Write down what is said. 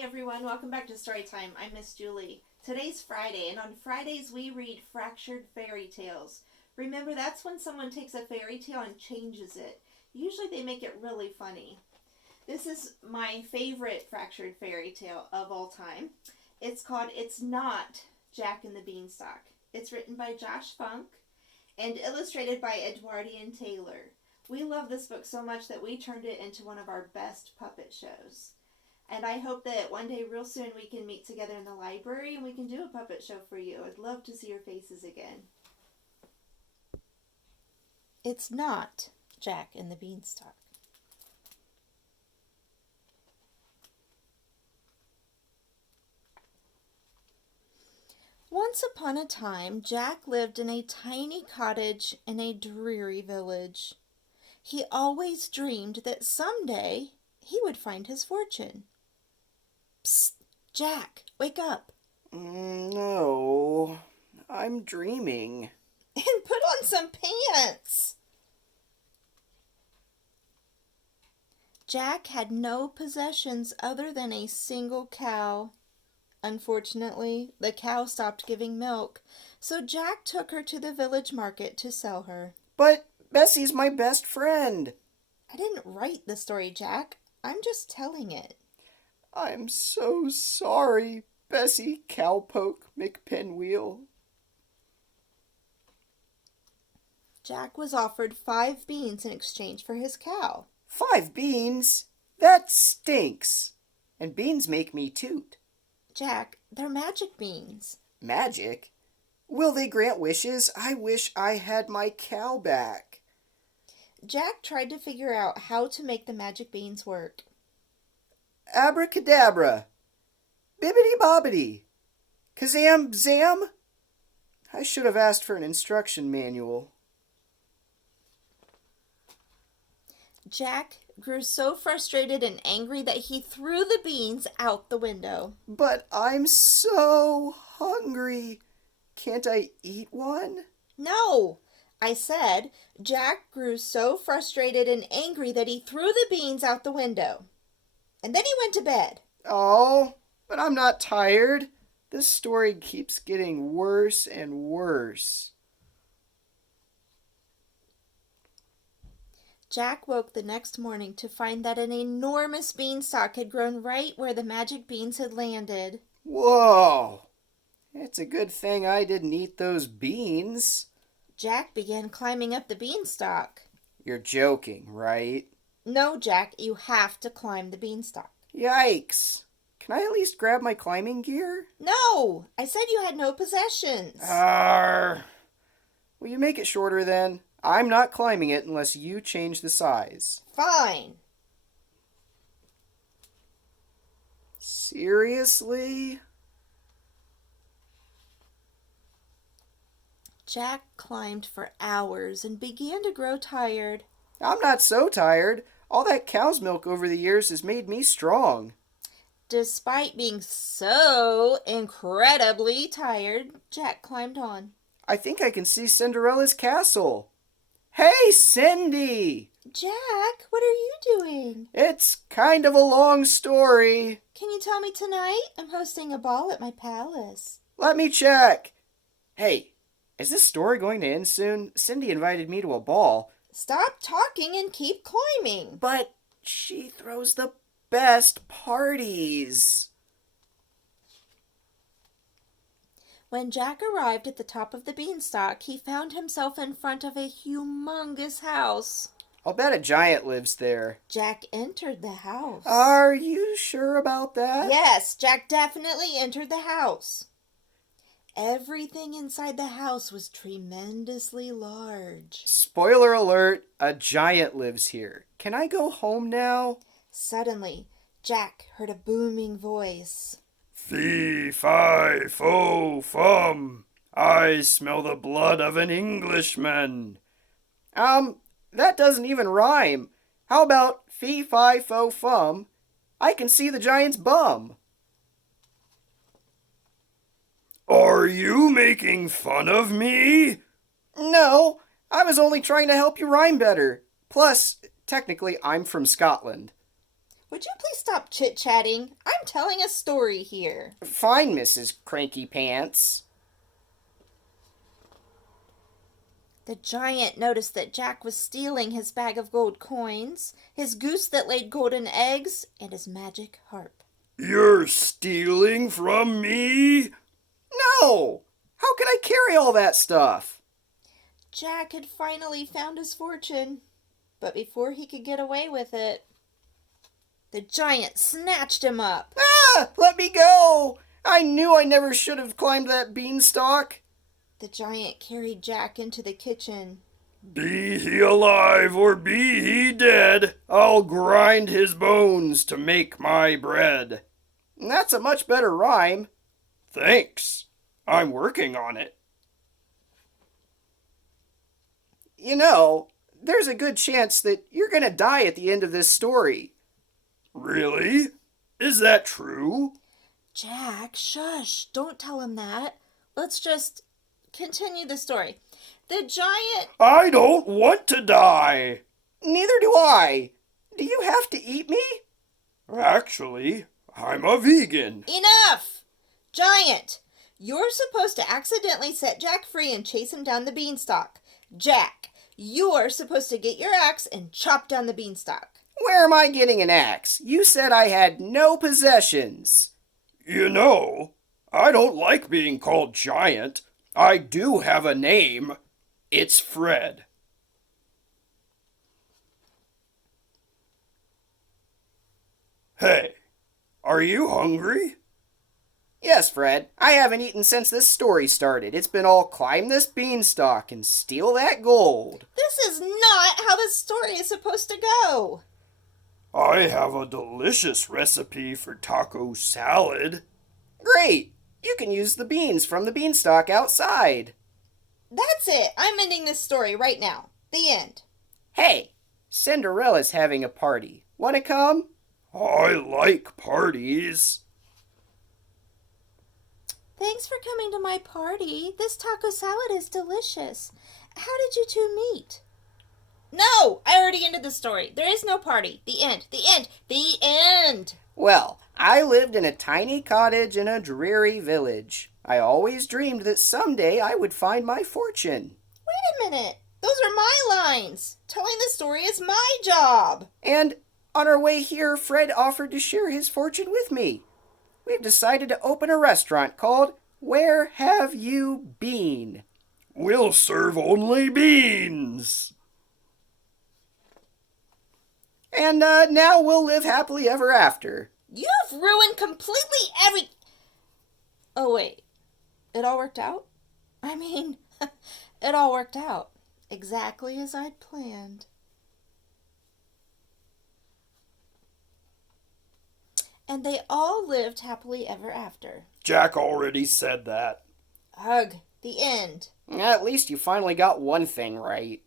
Hi everyone, welcome back to Storytime. I'm Miss Julie. Today's Friday, and on Fridays we read fractured fairy tales. Remember, that's when someone takes a fairy tale and changes it. Usually they make it really funny. This is my favorite fractured fairy tale of all time. It's called It's Not Jack and the Beanstalk. It's written by Josh Funk and illustrated by Edwardian Taylor. We love this book so much that we turned it into one of our best puppet shows. And I hope that one day real soon we can meet together in the library and we can do a puppet show for you. I'd love to see your faces again. It's not Jack and the Beanstalk. Once upon a time, Jack lived in a tiny cottage in a dreary village. He always dreamed that someday he would find his fortune. Psst, Jack, wake up. No, I'm dreaming. And put on some pants. Jack had no possessions other than a single cow. Unfortunately, the cow stopped giving milk, so Jack took her to the village market to sell her. But Bessie's my best friend. I didn't write the story, Jack. I'm just telling it. I'm so sorry, Bessie Cowpoke McPinwheel. Jack was offered 5 beans in exchange for his cow. 5 beans? That stinks. And beans make me toot. Jack, they're magic beans. Magic? Will they grant wishes? I wish I had my cow back. Jack tried to figure out how to make the magic beans work. Abracadabra. Bibbidi bobbidi. Kazam zam? I should have asked for an instruction manual. Jack grew so frustrated and angry that he threw the beans out the window. But I'm so hungry. Can't I eat one? No, I said Jack grew so frustrated and angry that he threw the beans out the window. And then he went to bed. Oh, but I'm not tired. This story keeps getting worse and worse. Jack woke the next morning to find that an enormous beanstalk had grown right where the magic beans had landed. Whoa! It's a good thing I didn't eat those beans. Jack began climbing up the beanstalk. You're joking, right? No, Jack, you have to climb the beanstalk. Yikes. Can I at least grab my climbing gear? No! I said you had no possessions. Arr! Will you make it shorter then? I'm not climbing it unless you change the size. Fine. Seriously? Jack climbed for hours and began to grow tired. I'm not so tired. All that cow's milk over the years has made me strong. Despite being so incredibly tired, Jack climbed on. I think I can see Cinderella's castle. Hey, Cindy! Jack, what are you doing? It's kind of a long story. Can you tell me tonight? I'm hosting a ball at my palace. Let me check. Hey, is this story going to end soon? Cindy invited me to a ball. Stop talking and keep climbing. But she throws the best parties. When Jack arrived at the top of the beanstalk, he found himself in front of a humongous house. I'll bet a giant lives there. Jack entered the house. Are you sure about that? Yes, Jack definitely entered the house. Everything inside the house was tremendously large. Spoiler alert, a giant lives here. Can I go home now? Suddenly, Jack heard a booming voice. Fee, fi, fo, fum. I smell the blood of an Englishman. That doesn't even rhyme. How about fee, fi, fo, fum? I can see the giant's bum. Are you making fun of me? No, I was only trying to help you rhyme better. Plus, technically, I'm from Scotland. Would you please stop chit-chatting? I'm telling a story here. Fine, Mrs. Cranky Pants. The giant noticed that Jack was stealing his bag of gold coins, his goose that laid golden eggs, and his magic harp. You're stealing from me? No! How could I carry all that stuff? Jack had finally found his fortune, but before he could get away with it, the giant snatched him up. Ah! Let me go! I knew I never should have climbed that beanstalk. The giant carried Jack into the kitchen. Be he alive or be he dead, I'll grind his bones to make my bread. That's a much better rhyme. Thanks. I'm working on it. You know, there's a good chance that you're going to die at the end of this story. Really? Is that true? Jack, shush. Don't tell him that. Let's just continue the story. The giant... I don't want to die. Neither do I. Do you have to eat me? Actually, I'm a vegan. Enough! Giant, you're supposed to accidentally set Jack free and chase him down the beanstalk. Jack, you're supposed to get your axe and chop down the beanstalk. Where am I getting an axe? You said I had no possessions. You know, I don't like being called giant. I do have a name. It's Fred. Hey, are you hungry? Yes, Fred. I haven't eaten since this story started. It's been all climb this beanstalk and steal that gold. This is not how the story is supposed to go. I have a delicious recipe for taco salad. Great! You can use the beans from the beanstalk outside. That's it. I'm ending this story right now. The end. Hey, Cinderella's having a party. Want to come? I like parties. Thanks for coming to my party. This taco salad is delicious. How did you two meet? No! I already ended the story. There is no party. The end. The end. The end! Well, I lived in a tiny cottage in a dreary village. I always dreamed that someday I would find my fortune. Wait a minute. Those are my lines. Telling the story is my job. And on our way here, Fred offered to share his fortune with me. We've decided to open a restaurant called Where Have You Been? We'll serve only beans. And now we'll live happily ever after. You've ruined completely every... Oh, wait. It all worked out? I mean, it all worked out. Exactly as I'd planned. And they all lived happily ever after. Jack already said that. Ugh, the end. At least you finally got one thing right.